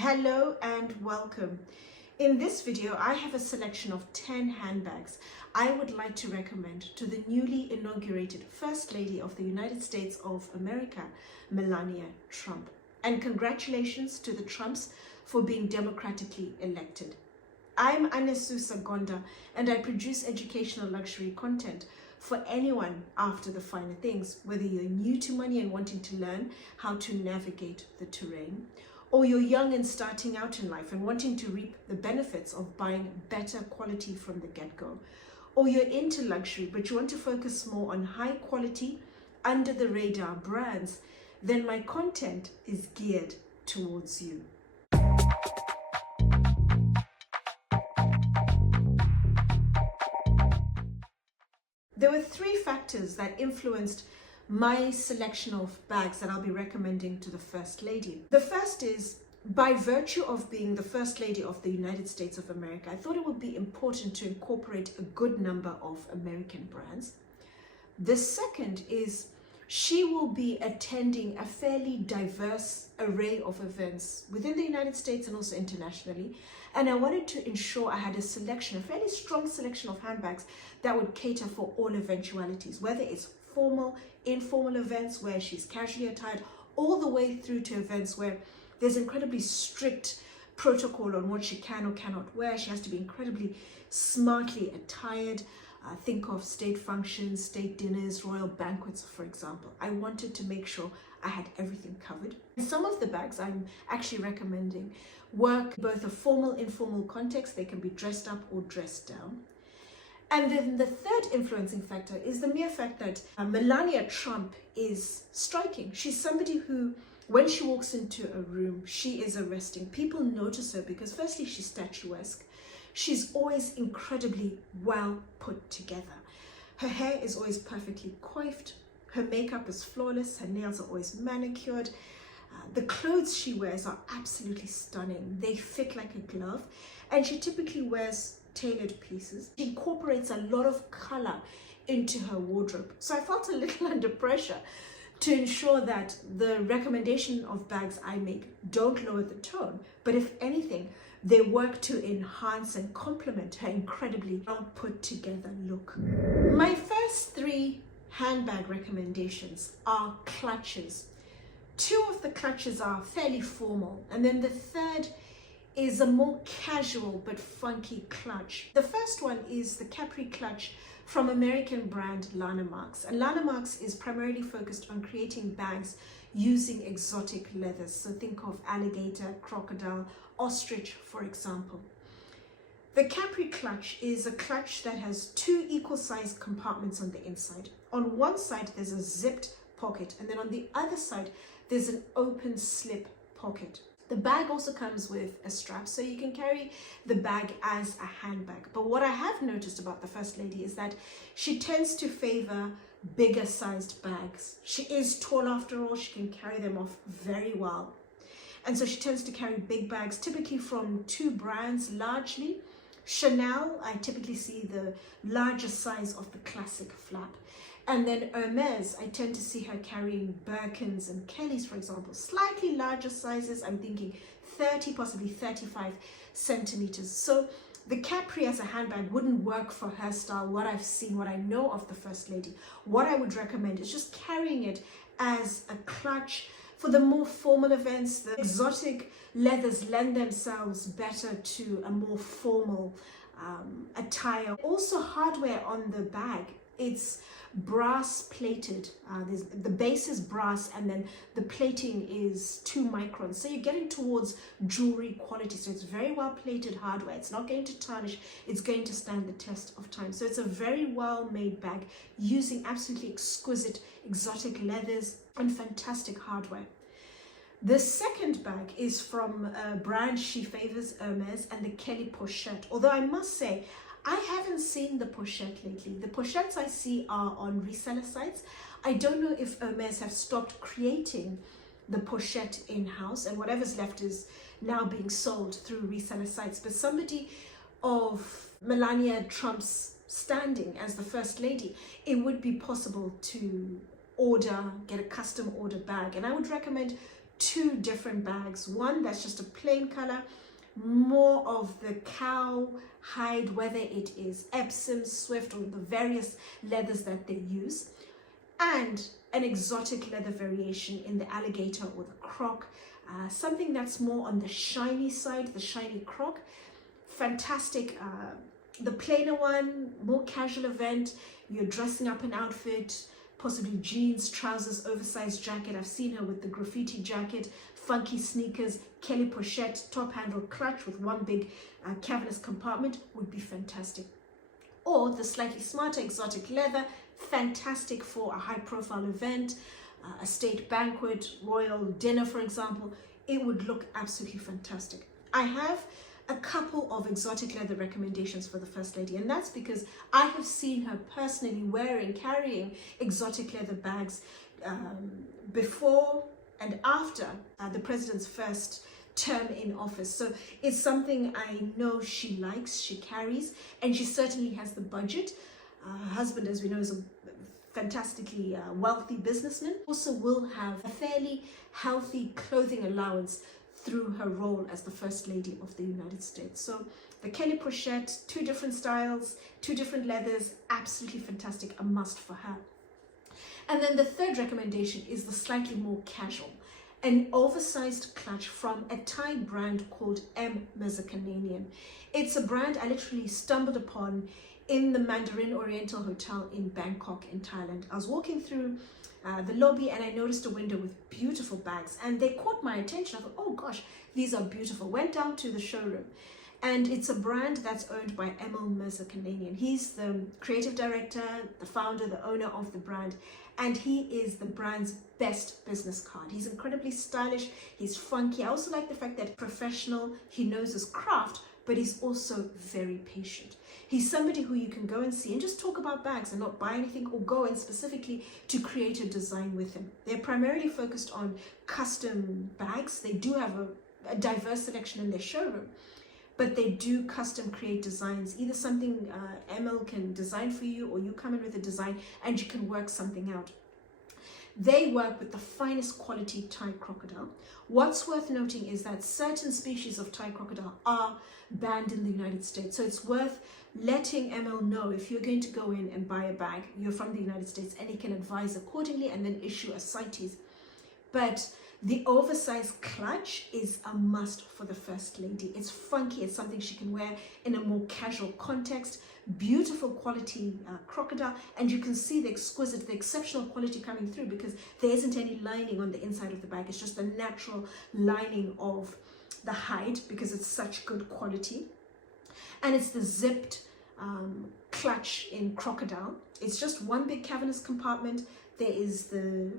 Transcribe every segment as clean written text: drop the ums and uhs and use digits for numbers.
Hello and welcome. In this video, I have a selection of 10 handbags I would like to recommend to the newly inaugurated First Lady of the United States of America, Melania Trump. And congratulations to the Trumps for being democratically elected. I'm Anesu Sagonda and I produce educational luxury content for anyone after the finer things, whether you're new to money and wanting to learn how to navigate the terrain, or you're young and starting out in life and wanting to reap the benefits of buying better quality from the get-go, or you're into luxury but you want to focus more on high quality, under the radar brands, then my content is geared towards you. There were three factors that influenced my selection of bags that I'll be recommending to the First Lady. The first is, by virtue of being the First Lady of the United States of America, I thought it would be important to incorporate a good number of American brands. The second is, she will be attending a fairly diverse array of events within the United States and also internationally. And I wanted to ensure I had a fairly strong selection of handbags that would cater for all eventualities, whether it's formal, informal events where she's casually attired, all the way through to events where there's incredibly strict protocol on what she can or cannot wear. She has to be incredibly smartly attired. Think of state functions, state dinners, royal banquets, for example. I wanted to make sure I had everything covered. Some of the bags I'm actually recommending work both a formal, informal context. They can be dressed up or dressed down. And then the third influencing factor is the mere fact that Melania Trump is striking. She's somebody who, when she walks into a room, she is arresting. People notice her because firstly, she's statuesque. She's always incredibly well put together. Her hair is always perfectly coiffed. Her makeup is flawless. Her nails are always manicured. The clothes she wears are absolutely stunning. They fit like a glove. And she typically wears tailored pieces. She incorporates a lot of color into her wardrobe. So I felt a little under pressure to ensure that the recommendation of bags I make don't lower the tone, but if anything, they work to enhance and complement her incredibly well put together look. My first three handbag recommendations are clutches. Two of the clutches are fairly formal, and then the third is a more casual but funky clutch. The first one is the Capri clutch from American brand Handbags. And Handbags is primarily focused on creating bags using exotic leathers. So think of alligator, crocodile, ostrich, for example. The Capri clutch is a clutch that has two equal-sized compartments on the inside. On one side, there's a zipped pocket, and then on the other side, there's an open slip pocket. The bag also comes with a strap, so you can carry the bag as a handbag. But what I have noticed about the First Lady is that she tends to favor bigger sized bags. She is tall after all, she can carry them off very well. And so she tends to carry big bags, typically from two brands largely. Chanel, I typically see the larger size of the classic flap. And then Hermès, I tend to see her carrying Birkins and Kellys, for example, slightly larger sizes. I'm thinking 30, possibly 35 centimeters. So the Capri as a handbag wouldn't work for her style, what I've seen, what I know of the First Lady. What I would recommend is just carrying it as a clutch. For the more formal events, the exotic leathers lend themselves better to a more formal attire. Also hardware on the bag. It's brass plated. The base is brass and then the plating is 2 microns. So you're getting towards jewelry quality. So it's very well plated hardware. It's not going to tarnish. It's going to stand the test of time. So it's a very well made bag using absolutely exquisite exotic leathers and fantastic hardware. The second bag is from a brand she favors, Hermès, and the Kelly pochette. Although I must say, I haven't seen the pochette lately. The pochettes I see are on reseller sites. I don't know if Hermès have stopped creating the pochette in-house and whatever's left is now being sold through reseller sites. But somebody of Melania Trump's standing as the First Lady, it would be possible to get a custom order bag. And I would recommend two different bags. One that's just a plain color, more of the cow hide, whether it is Epsom, Swift, or the various leathers that they use, and an exotic leather variation in the alligator or the croc, something that's more on the shiny side, the shiny croc. Fantastic. The plainer one, more casual event, you're dressing up an outfit, possibly jeans, trousers, oversized jacket. I've seen her with the graffiti jacket, funky sneakers, Kelly pochette, top handle clutch with one big cavernous compartment would be fantastic. Or the slightly smarter exotic leather, fantastic for a high profile event, a state banquet, royal dinner, for example. It would look absolutely fantastic. I have a couple of exotic leather recommendations for the First Lady, and that's because I have seen her personally carrying exotic leather bags before and after the president's first term in office. So it's something I know she likes, she carries, and she certainly has the budget. Her husband, as we know, is a fantastically wealthy businessman. Also will have a fairly healthy clothing allowance through her role as the First Lady of the United States. So the Kelly pochette, two different styles, two different leathers, absolutely fantastic, a must for her. And then the third recommendation is the slightly more casual, an oversized clutch from a Thai brand called Hermès. It's a brand I literally stumbled upon in the Mandarin Oriental Hotel in Bangkok in Thailand. I was walking through the lobby and I noticed a window with beautiful bags and they caught my attention. I thought, oh gosh, these are beautiful. Went down to the showroom and it's a brand that's owned by Hermès. He's the creative director, the founder, the owner of the brand, and he is the brand's best business card. He's incredibly stylish, he's funky. I also like the fact that professional, he knows his craft, but he's also very patient. He's somebody who you can go and see and just talk about bags and not buy anything, or go in specifically to create a design with him. They're primarily focused on custom bags. They do have a diverse selection in their showroom, but they do custom create designs, either something ML can design for you, or you come in with a design and you can work something out. They work with the finest quality Thai crocodile. What's worth noting is that certain species of Thai crocodile are banned in the United States. So it's worth letting ML know if you're going to go in and buy a bag, you're from the United States, and he can advise accordingly and then issue a CITES. But the oversized clutch is a must for the First Lady. It's funky, it's something she can wear in a more casual context. Beautiful quality crocodile, and you can see the exceptional quality coming through because there isn't any lining on the inside of the bag. It's just the natural lining of the hide because it's such good quality. And it's the zipped clutch in crocodile. It's just one big cavernous compartment. There is the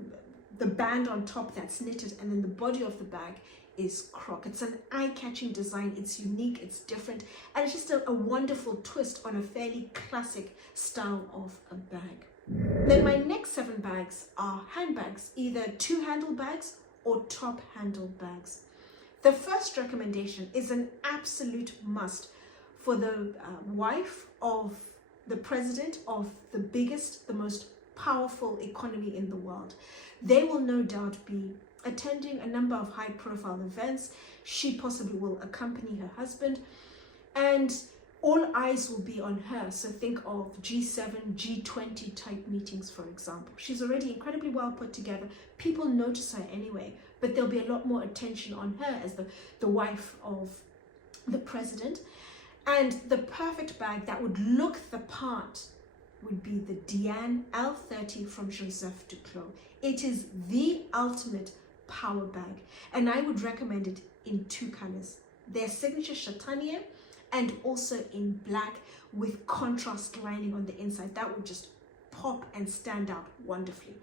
band on top that's knitted, and then the body of the bag is croc. It's an eye-catching design, it's unique, it's different, and it's just a wonderful twist on a fairly classic style of a bag. Then my next 7 bags are handbags, either two-handle bags or top-handle bags. The first recommendation is an absolute must for the wife of the president of the biggest, the most powerful economy in the world. They will no doubt be attending a number of high-profile events. She possibly will accompany her husband, and all eyes will be on her. So think of G7, G20 type meetings, for example. She's already incredibly well put together. People notice her anyway, but there'll be a lot more attention on her as the wife of the president. And the perfect bag that would look the part would be the Diane L30 from Joseph Duclos. It is the ultimate power bag, and I would recommend it in 2 colors. Their signature chatanier, and also in black with contrast lining on the inside. That would just pop and stand out wonderfully.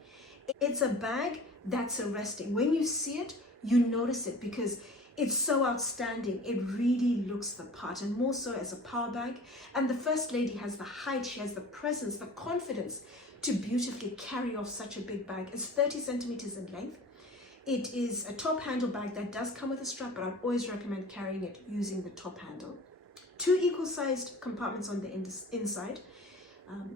It's a bag that's arresting. When you see it, you notice it because it's so outstanding. It really looks the part, and more so as a power bag. And the First Lady has the height, she has the presence, the confidence to beautifully carry off such a big bag. It's 30 centimeters in length. It is a top handle bag that does come with a strap, but I'd always recommend carrying it using the top handle. 2 equal-sized compartments on the inside,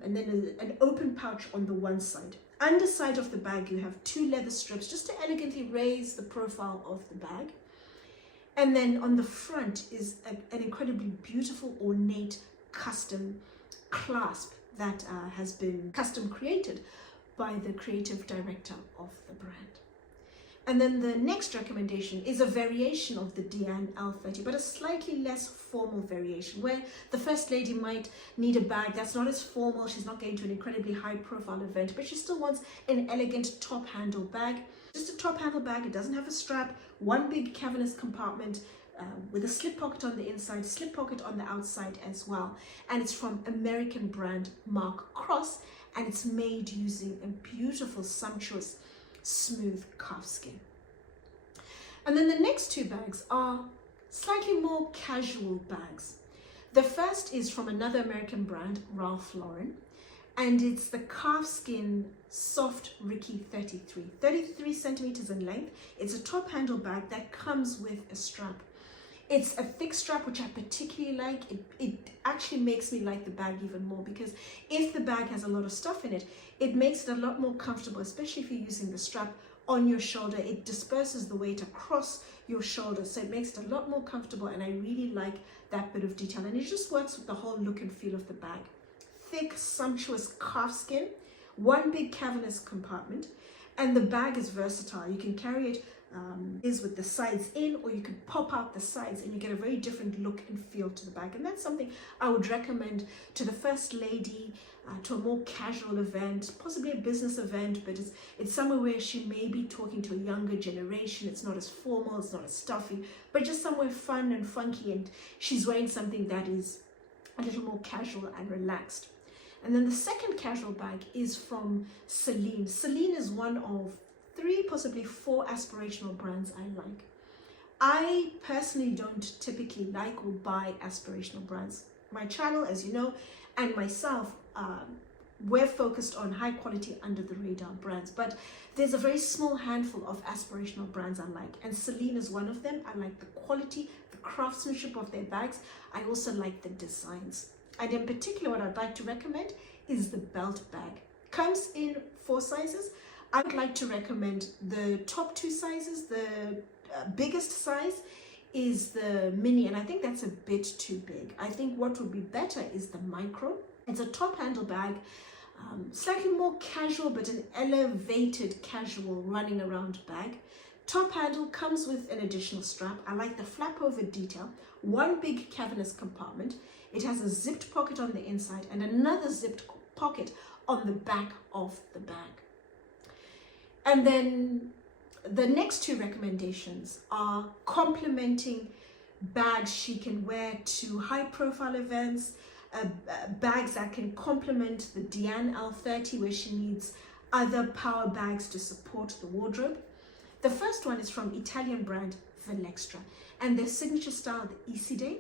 and then an open pouch on the one side. underside of the bag, you have 2 leather strips just to elegantly raise the profile of the bag. And then on the front is an incredibly beautiful, ornate, custom clasp that has been custom created by the creative director of the brand. And then the next recommendation is a variation of the Diane L30, but a slightly less formal variation, where the First Lady might need a bag that's not as formal. She's not going to an incredibly high profile event, but she still wants an elegant top handle bag. Just a top handle bag. It doesn't have a strap, one big cavernous compartment with a slip pocket on the inside, slip pocket on the outside as well. And it's from American brand Mark Cross, and it's made using a beautiful, sumptuous, smooth calfskin. And then the next 2 bags are slightly more casual bags. The first is from another American brand, Ralph Lauren, and it's the calfskin soft Ricky 33 centimeters in length. It's a top handle bag that comes with a strap. It's a thick strap, which I particularly like. It actually makes me like the bag even more, because if the bag has a lot of stuff in it, it makes it a lot more comfortable, especially if you're using the strap on your shoulder. It disperses the weight across your shoulder, so it makes it a lot more comfortable, and I really like that bit of detail. And it just works with the whole look and feel of the bag. Thick, sumptuous calfskin, one big cavernous compartment, and the bag is versatile. You can carry it is with the sides in, or you can pop out the sides and you get a very different look and feel to the bag. And that's something I would recommend to the First Lady, to a more casual event, possibly a business event, but it's somewhere where she may be talking to a younger generation. It's not as formal, it's not as stuffy, but just somewhere fun and funky, and she's wearing something that is a little more casual and relaxed. And then the second casual bag is from Celine. Celine is one of 3, possibly 4 aspirational brands I like. I personally don't typically like or buy aspirational brands. My channel, as you know, and myself, we're focused on high quality, under the radar brands, but there's a very small handful of aspirational brands I like, and Celine is one of them. I like the quality, the craftsmanship of their bags. I also like the designs. And in particular, what I'd like to recommend is the belt bag. Comes in 4 sizes. I would like to recommend the top 2 sizes. The biggest size is the mini, and I think that's a bit too big. I think what would be better is the micro. It's a top handle bag, slightly more casual, but an elevated casual running around bag. Top handle comes with an additional strap. I like the flap over detail, one big cavernous compartment. It has a zipped pocket on the inside and another zipped pocket on the back of the bag. And then the next 2 recommendations are complementing bags she can wear to high profile events, bags that can complement the Diane L30 where she needs other power bags to support the wardrobe. The first one is from Italian brand Valextra, and their signature style, the Iside.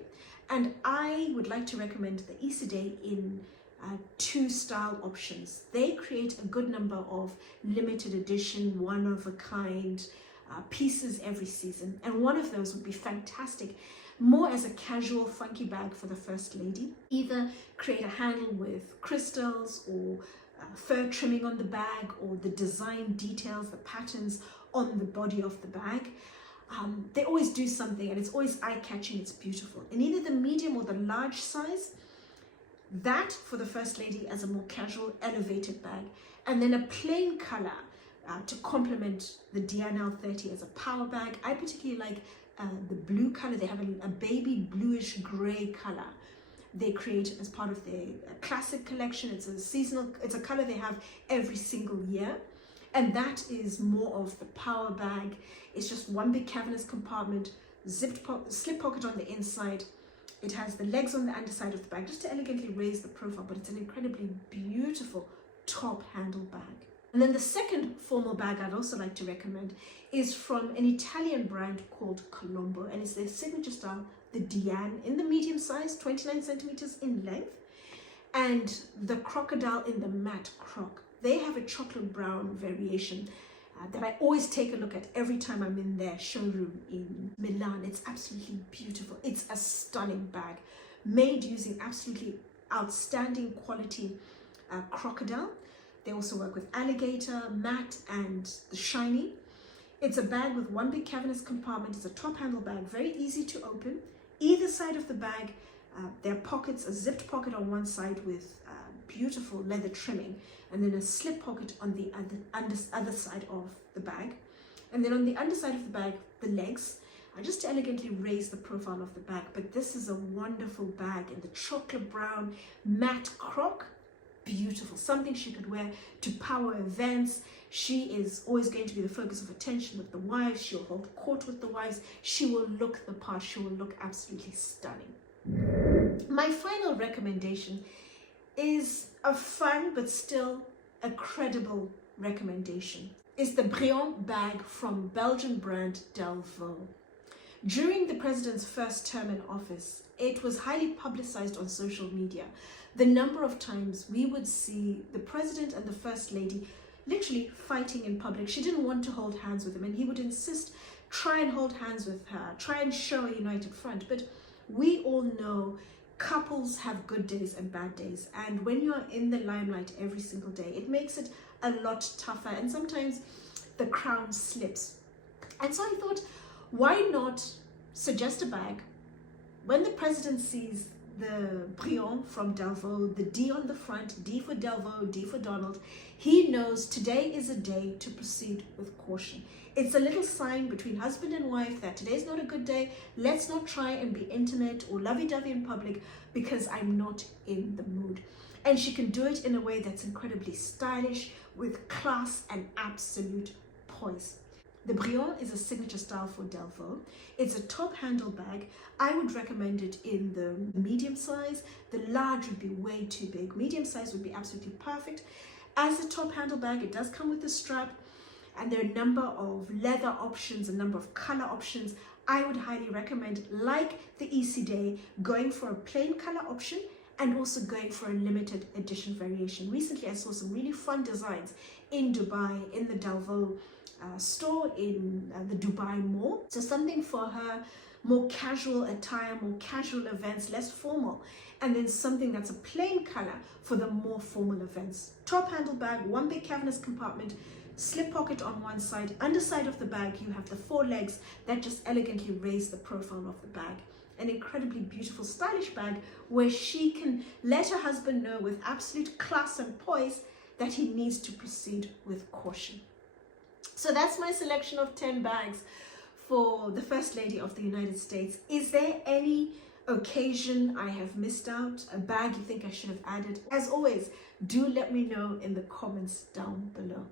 And I would like to recommend the Iside in 2 style options. They create a good number of limited edition, one-of-a-kind pieces every season, and one of those would be fantastic more as a casual funky bag for the First Lady. Either create a handle with crystals or fur trimming on the bag, or the design details, the patterns on the body of the bag. They always do something, and it's always eye-catching, it's beautiful. In either the medium or the large size, that for the First Lady as a more casual, elevated bag, and then a plain color to complement the Diane L30 as a power bag. I particularly like the blue color. They have a baby bluish gray color they create as part of their classic collection. It's a seasonal, it's a color they have every single year, and that is more of the power bag. It's just one big cavernous compartment, slip pocket on the inside. It has the legs on the underside of the bag just to elegantly raise the profile, but it's an incredibly beautiful top handle bag. And then the second formal bag I'd also like to recommend is from an Italian brand called Colombo, and it's their signature style, the Diane, in the medium size, 29 centimeters in length, and the crocodile in the matte croc. They have a chocolate brown variation that I always take a look at every time I'm in their showroom in Milan. It's absolutely beautiful. It's a stunning bag made using absolutely outstanding quality crocodile. They also work with alligator, matte, and the shiny. It's a bag with one big cavernous compartment. It's a top handle bag, very easy to open. Either side of the bag, there are pockets, a zipped pocket on one side with beautiful leather trimming, and then a slip pocket on the other side of the bag. And then on the underside of the bag, the legs are just to elegantly raise the profile of the bag. But this is a wonderful bag in the chocolate brown matte croc. Beautiful, something she could wear to power events. She is always going to be the focus of attention with the wives. She'll hold court with the wives. She will look the part. She will look absolutely stunning. My final recommendation is a fun but still a credible recommendation. Is the Brillant bag from Belgian brand Delvaux. During the president's first term in office, it was highly publicized on social media the number of times we would see the president and the first lady literally fighting in public. She didn't want to hold hands with him, and he would insist, try and hold hands with her, try and show a united front. But we all know couples have good days and bad days, and when you're in the limelight every single day, it makes it a lot tougher, and sometimes the crown slips. And so I thought, why not suggest a bag when the president sees the Brillant from Delvaux, the D on the front, D for Delvaux, D for Donald, he knows today is a day to proceed with caution. It's a little sign between husband and wife that today's not a good day. Let's not try and be intimate or lovey-dovey in public because I'm not in the mood. And she can do it in a way that's incredibly stylish, with class and absolute poise. The Brillant is a signature style for Delvaux. It's a top handle bag. I would recommend it in the medium size. The large would be way too big. Medium size would be absolutely perfect. As a top handle bag, it does come with a strap, and there are a number of leather options, a number of color options. I would highly recommend, like the Easy Day, going for a plain color option and also going for a limited edition variation. Recently, I saw some really fun designs in Dubai, in the Delvaux store in the Dubai Mall. So something for her more casual attire, more casual events, less formal. And then something that's a plain color for the more formal events. Top handle bag, one big cavernous compartment, slip pocket on one side. Underside of the bag, you have the four legs that just elegantly raise the profile of the bag. An incredibly beautiful, stylish bag where she can let her husband know with absolute class and poise that he needs to proceed with caution. So that's my selection of 10 bags for the First Lady of the United States. Is there any occasion I have missed out, a bag you think I should have added? As always, do let me know in the comments down below.